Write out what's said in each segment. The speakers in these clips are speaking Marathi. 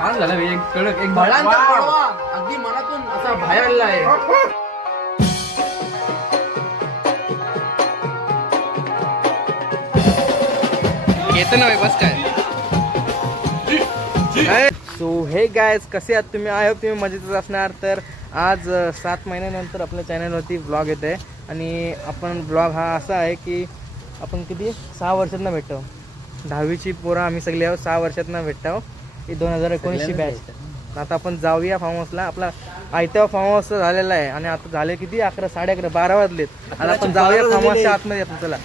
छान झाला एक कडक एक भळांचा पडवा अगदी मनातून असा बाहेर आलेला आहे. येतं ना बस काय. सो हे गायज कसे आहात तुम्ही? आय होप तुम्ही मजेतच असणार. तर आज 7 महिन्यानंतर आपल्या चॅनलवरती ब्लॉग येत आहे आणि आपण ब्लॉग हा असा आहे की आपण किती 6 वर्षातनं भेटतो. 10वीची पोरं आम्ही सगळे आहोत. 6 वर्षातनं भेटतो. ही 2019ची बॅच. आता आपण जाऊया फार्म हाऊसला. आपला आयत्या फार्म हाऊस झालेला आहे आणि आता झाले किती 11 11:30 12 वाजलेत. आता आपण जाऊया फार्म हाऊसच्या आतमध्ये. येतो चला.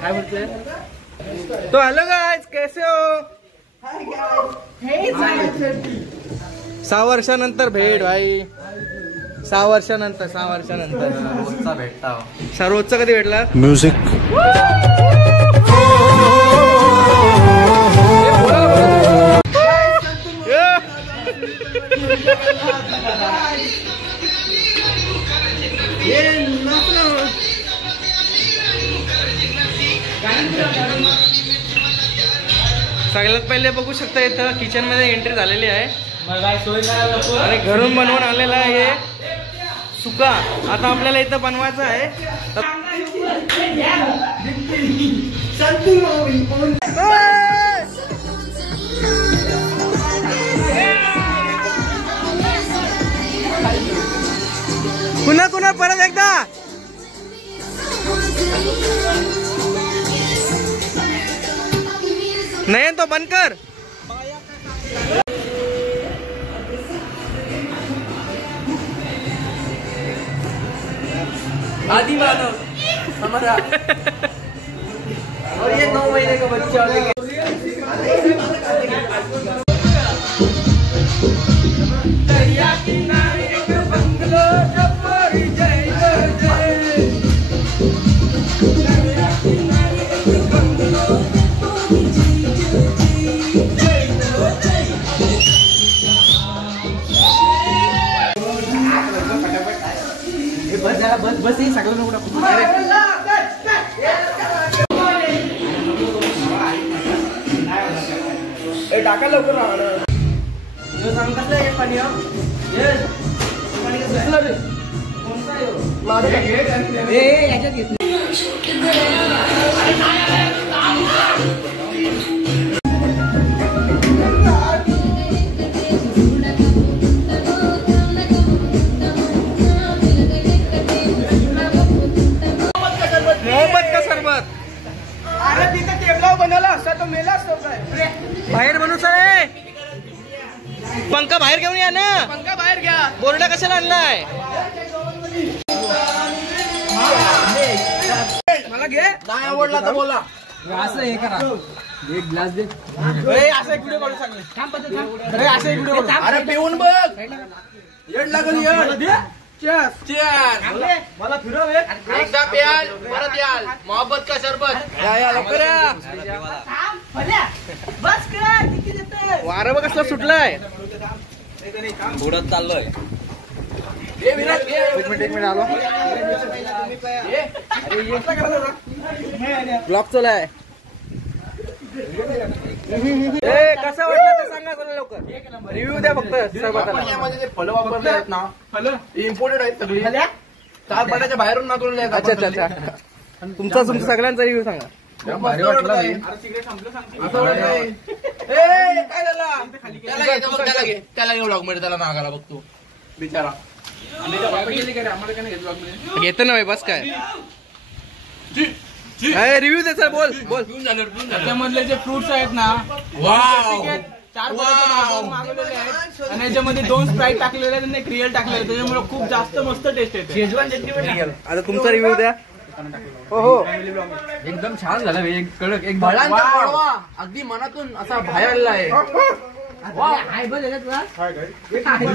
काय बोलतोय तो? हेलो गाइस, कैसे हो? Hi guys. 6 वर्षानंतर भेट भाई. 6 वर्षानंतर रोजचा भेटता. रोजचा कधी भेटला? म्युझिक. सगळ्यात पहिले बघू शकता इथं किचन मध्ये एंट्री झालेली आहे आणि घरून बनवून आलेला आहे सुका. आता आपल्याला इथं बनवायचं आहे. पुन्हा पुन्हा परत एकदा. नहीं तो बंद कर. आदि मानव हमारा और ये 9 महीने का बच्चा. बस ही सगळं नको टाका लवकर. सांग कसं आहे पाणी? याच्यात घेतलं. बाहेर बनू सर. पंखा बाहेर घेऊन या ना. पंखा बाहेर घ्या. बोर्डा कशाला आणलाय? मला घे. नाही आवडला तर बोला. असं हे करा. एक ग्लास दे. असं एक व्हिडिओ काढू सांगले. असं एक व्हिडिओ. अरे पिऊन बघ. येड लागल येड. मला फिरव. एकदा प्याल परत याल. मोहब्बत का शरबत. या लवकर या. वारं बघ कसला सुटलाय. उडत चाललोय. एक मिनिट आलो. ब्लॉग चाललाय. कसं वाटलं ते सांगा कोणा लवकर. रिव्ह्यू द्या फक्त. सरबताला फळ वापरले आहेत ना. फळ इम्पोर्टेड आहेत सगळी. 4 पाट्याच्या बाहेरून मागवलेले आहेत. अच्छा. तुमचा सगळ्यांचा रिव्ह्यू सांगा. भारी वाटलं. त्याला घेऊ ब्लॉग मध्ये. त्याला नागाला बघतो बिचारा. घेतो ना बस काय. रिव्ह्यू दे सर. बोल. त्याच्यामधले जे फ्रुट्स आहेत ना 4 मागवलेले आहेत आणि याच्यामध्ये 2 स्प्राईट टाकलेले आहेत आणि 1 रिअल टाकलेले आहेत. त्याच्यामुळे खूप जास्त मस्त टेस्ट येते. आता तुमचा रिव्ह्यू द्या. हो एकदम छान झालं. एक कडक एक भळांचा पडवा अगदी मनातून असा बाहेर आलेला आहे.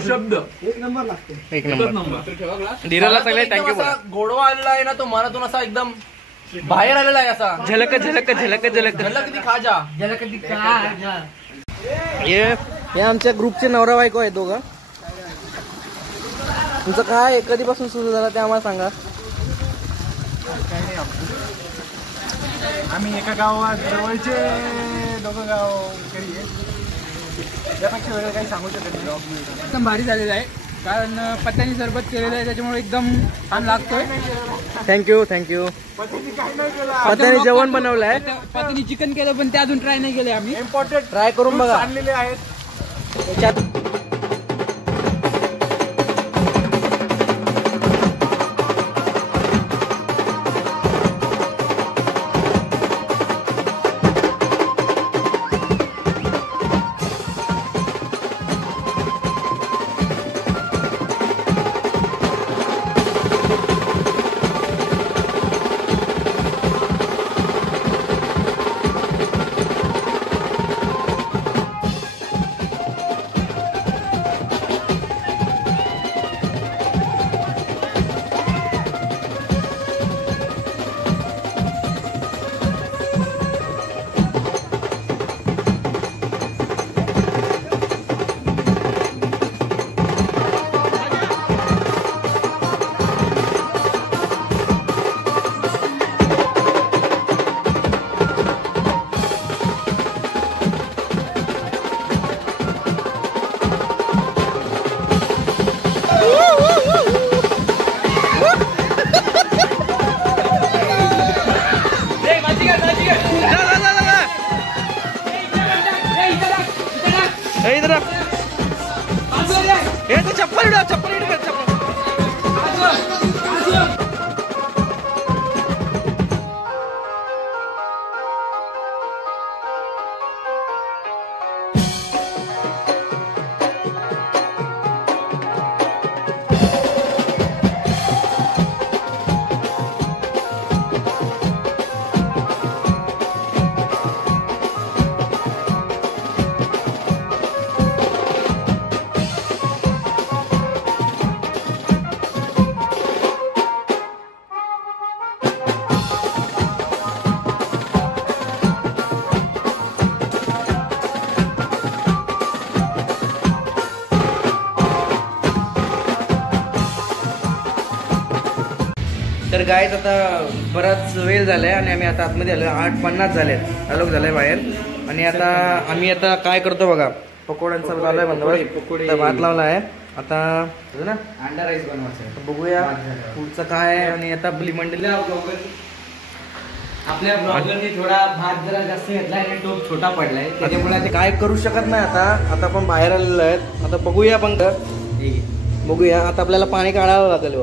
शब्द एक नंबर लागते. एक नंबर. धीराला सगळे थँक्यू. गोडवा आलेला आहे ना तो मनातून असा एकदम बाहेर आलेला आहे. असा झलक ती खाजा. हे आमच्या ग्रुपचे नवरा बायको आहे दोघं. तुमचं काय कधीपासून सुरू झाला ते आम्हाला सांगा. काही नाही आम्ही एका गावात जवळचे दोघं गाव घरी आहे. त्यापेक्षा वेगळं काही सांगू शकत नाही. एकदम भारी झालेलं आहे, कारण पत्त्याने सरबत केलेलं आहे, त्याच्यामुळे एकदम छान लागतोय. थँक्यू. पत्त्याने जेवण बनवलं आहे. पत्त्याने चिकन केलं, पण ते अजून ट्राय नाही केले आम्ही. इम्पॉर्टंट ट्राय करून बघा. आणलेले आहेत. त्याच्यात चप्पल तर गाईज आता बराच वेळ झालाय आणि आम्ही आता आतमध्ये आलो. 8:50 झालेत, अलग झालंय बाहेर. आणि आता आम्ही आता काय करतो बघा, पकोड्यांचा झालाय बंदोबस्त. भात लावला आहे आता ना, अंडा राईस बनवायचा. बघूया पुढचं काय. आणि आता आपली मंडळी आपल्या ब्लॉगरने थोडा भात जरा जास्त घेतलाय आणि टोप छोटा पडलाय, त्याच्यामुळे ते काय करू शकत नाही. आता पण बाहेर आलेलो आहेत. आता बघूया पण बघूया. आता आपल्याला पाणी काढावं लागेल.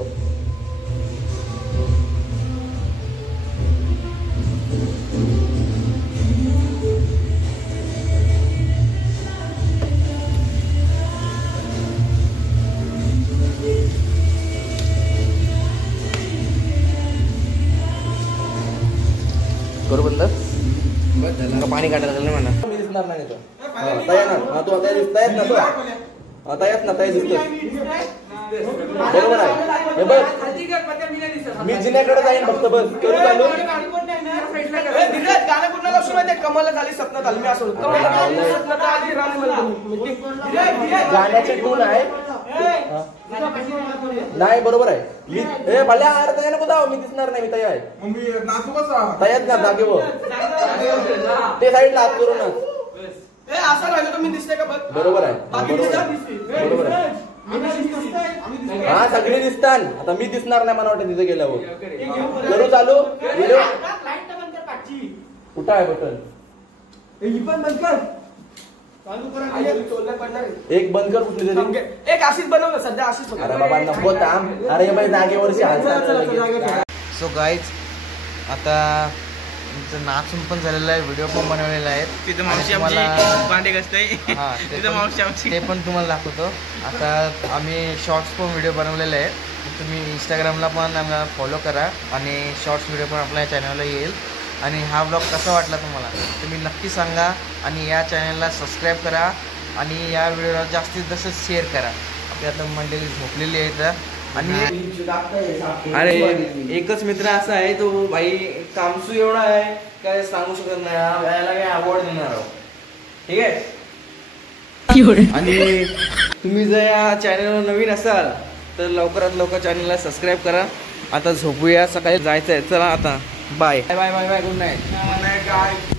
बरोबर ना, पाणी काढायला लागलं म्हणा. मी दिसणार नाही तो. तया ना तू आता दिसतायच ना तो. आता येत ना तया दिसतोय. बरोबर आहे. हे बघ, मी जिन्याकडे जाईन फक्त. बस करू चालू. कमल झाली सपनात आली. मी असं गाण्याचे टून आहे. नाही बरोबर आहे. मी भल्या तया नको जाऊ. मी दिसणार नाही. मी तया आहे. तयाच ना जागे व ते साईडला हात करूनच असं राहिलं तर मी दिसते का? बरोबर आहे. बरोबर आहे. हा सगळे दिसतात. आता मी दिसणार नाही मला वाटतं तिथे गेल्यावर. करू चालू. व्हिडिओ कुठं आहे बटन? एक बंद कर कुठली तरी. एक आशीष बनव सध्या. आशीष. अरे बाबा नको थांब. अरे बाई जागेवरची हालचाल. सो गाईज आता तुमचं नाचून पण झालेलं आहे, व्हिडिओ पण बनवलेला आहे. तिथं मावशी भांडे घासते. ते पण तुम्हाला दाखवतो. आता आम्ही शॉर्ट्स पण व्हिडिओ बनवलेले आहेत. तुम्ही इंस्टाग्रामला पण आम्हाला फॉलो करा आणि शॉर्ट्स व्हिडिओ पण आपल्या चॅनलला येईल. आणि हा ब्लॉग कसा वाटला तुम्हाला तुम्ही नक्की सांगा. आणि या चॅनलला सबस्क्राईब करा आणि या व्हिडिओला जास्तीत जास्त शेअर करा. आपली आता मंडळी झोपलेली आहे. आणि अरे एकच मित्र असा आहे तो भाई कामसू एवढा आहे काय सांगू शकत नाही. याला काय अवॉर्ड देणार आहोत. ठीक आहे. आणि तुम्ही जर या चॅनलवर नवीन असाल तर लवकरात लवकर चॅनलला सबस्क्राईब करा आता झोपूया, सकाळी जायचं आहे. चला आता bye bye bye bye, good night.